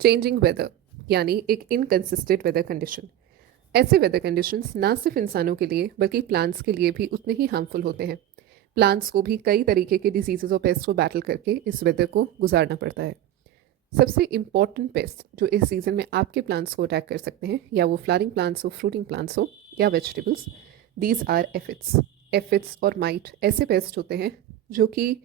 Changing weather यानी एक inconsistent weather condition. ऐसे वेदर कंडीशंस ना सिर्फ इंसानों के लिए बल्कि प्लांट्स के लिए भी उतने ही हार्मफुल होते हैं। प्लांट्स को भी कई तरीके के डिजीजेज और पेस्ट को बैटल करके इस वेदर को गुजारना पड़ता है। सबसे इम्पॉर्टेंट पेस्ट जो इस सीज़न में आपके प्लांट्स को अटैक कर सकते हैं, या वो फ्लावरिंग प्लांट्स हो, फ्रूटिंग प्लांट्स हो या vegetables, these are aphids. Aphids और माइट ऐसे पेस्ट होते हैं जो कि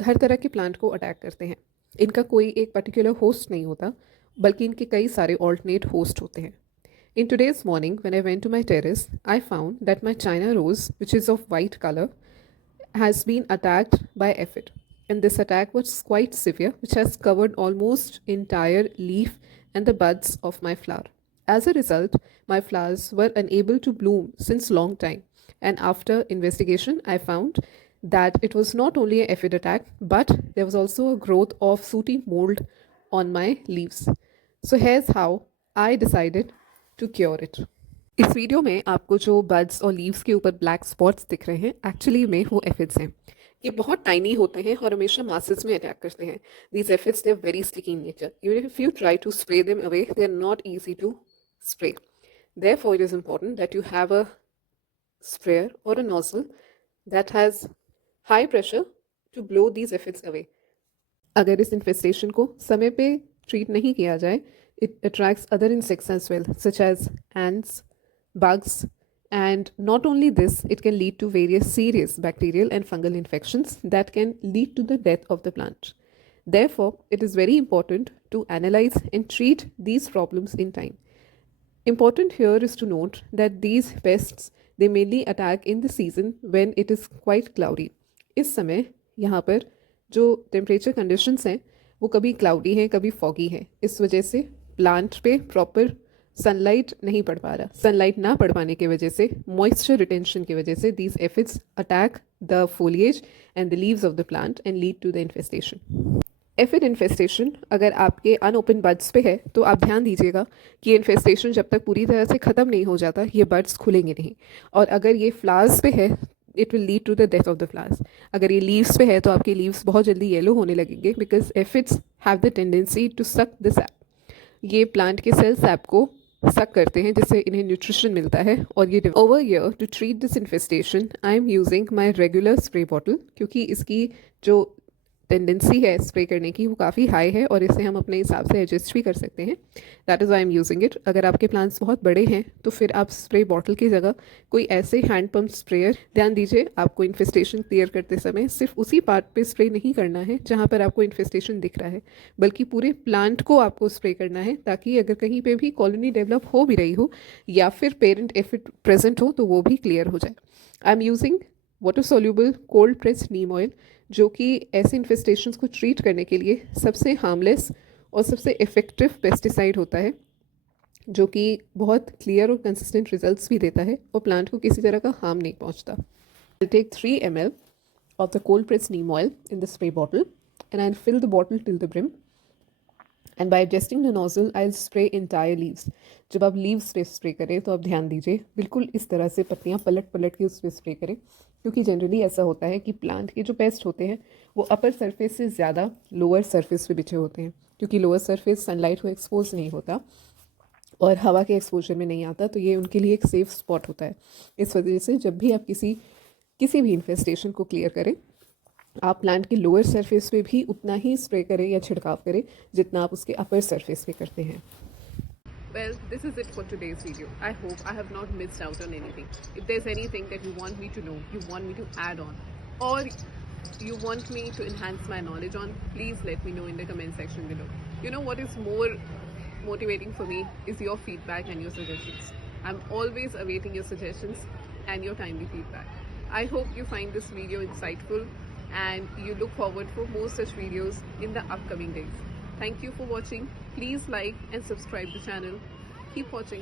हर तरह के प्लांट को अटैक करते हैं। इनका कोई एक पर्टिकुलर होस्ट नहीं होता, बल्कि इनके कई सारे ऑल्टरनेट होस्ट होते हैं। In today's morning, when I went to my terrace, I found that my China rose, which is of white color, has been attacked by aphid. And this attack was quite severe, which has covered almost entire leaf and the buds of my flower. As a result, my flowers were unable to bloom since long time. And after investigation, I found that it was not only an aphid attack, but there was also a growth of sooty mold on my leaves. So here's how I decided to cure it. इस video में आपको जो buds और leaves के ऊपर black spots दिख रहे हैं, एक्चुअली में वो एफिड्स हैं। ये बहुत टाइनी होते हैं और हमेशा मासेस में अटैक करते हैं। These aphids they are very sticky in nature. Even if you try to spray them away, they are not easy to spray. Therefore it is important that you have a sprayer or a nozzle that has high pressure to blow these aphids away. अगर इस infestation को समय पे treat नहीं किया जाए, it attracts other insects as well, such as ants, bugs, and not only this, it can lead to various serious bacterial and fungal infections that can lead to the death of the plant. Therefore, it is very important to analyze and treat these problems in time. Important here is to note that these pests, they mainly attack in the season when it is quite cloudy. इस समय यहाँ पर जो temperature conditions हैं वो कभी cloudy हैं, कभी फॉगी हैं। इस वजह से प्लांट पे प्रॉपर सनलाइट नहीं पड़ पा रहा। सनलाइट ना पड़ पाने की वजह से, मॉइस्चर रिटेंशन की वजह से, these aphids attack the foliage and the leaves of the plant and lead to the infestation. Aphid infestation अगर आपके अनओपन बड्स पे है तो आप ध्यान दीजिएगा कि इन्फेस्टेशन जब तक पूरी तरह से ख़त्म नहीं हो जाता, ये बड्स खुलेंगे नहीं। और अगर ये फ्लावर्स पे है, it will lead to the death of the flowers. अगर ये लीव्स पे है तो आपके लीव्स बहुत जल्दी येलो होने लगेंगे, because aphids have the tendency to suck the sap. ये प्लांट के सेल सैप को सक करते हैं, जिससे इन्हें न्यूट्रिशन मिलता है। और ये over year to treat this infestation I am using my regular spray bottle, क्योंकि इसकी जो टेंडेंसी है स्प्रे करने की वो काफ़ी हाई है और इसे हम अपने हिसाब से एडजस्ट भी कर सकते हैं। That is I am using it. अगर आपके प्लांट्स बहुत बड़े हैं तो फिर आप स्प्रे बॉटल की जगह कोई ऐसे हैंड पंप स्प्रेयर, ध्यान दीजिए आपको इन्फेस्टेशन क्लियर करते समय सिर्फ उसी पार्ट पे स्प्रे नहीं करना है जहाँ पर आपको इन्फेस्टेशन दिख रहा है, बल्कि पूरे प्लांट को आपको स्प्रे करना है, ताकि अगर कहीं पर भी कॉलोनी डेवलप हो भी रही हो या फिर पेरेंट एफिड प्रेजेंट हो तो वो भी क्लियर हो जाए। आई am using water soluble cold pressed Neem oil, जो कि ऐसे इन्फेस्टेशंस को ट्रीट करने के लिए सबसे हार्मलेस और सबसे इफ़ेक्टिव पेस्टिसाइड होता है, जो कि बहुत क्लियर और कंसिस्टेंट रिजल्ट्स भी देता है और प्लांट को किसी तरह का हार्म नहीं पहुंचता। I take 3 ml of the cold pressed neem oil in the spray bottle and I'll fill the bottle till the brim, and by adjusting the nozzle I'll spray entire leaves. जब आप leaves पे spray करें तो आप ध्यान दीजिए बिल्कुल इस तरह से पत्तियां पलट पलट के उस पर स्प्रे करें, क्योंकि जनरली ऐसा होता है कि प्लांट के जो पेस्ट होते हैं वो अपर सरफेस से ज़्यादा लोअर सरफेस पे बिछे होते हैं, क्योंकि लोअर सरफेस सनलाइट को एक्सपोज नहीं होता और हवा के एक्सपोजर में नहीं आता, तो ये उनके लिए एक सेफ स्पॉट होता है। इस वजह से जब भी आप किसी भी इन्फेस्टेशन को क्लियर करें, आप प्लांट के लोअर सरफेस पे भी उतना ही स्प्रे करें या छिड़काव करें जितना आप उसके अपर सरफेस पे करते हैं। Well, this is it for today's video. I hope I have not missed out on anything. If there's anything that you want me to know, you want me to add on, or you want me to enhance my knowledge on, please let me know in the comment section below. You know what is more motivating for me is your feedback and your suggestions. I'm always awaiting your suggestions and your timely feedback. I hope you find this video insightful and you look forward for more such videos in the upcoming days. Thank you for watching. Please like and subscribe the channel. Keep watching.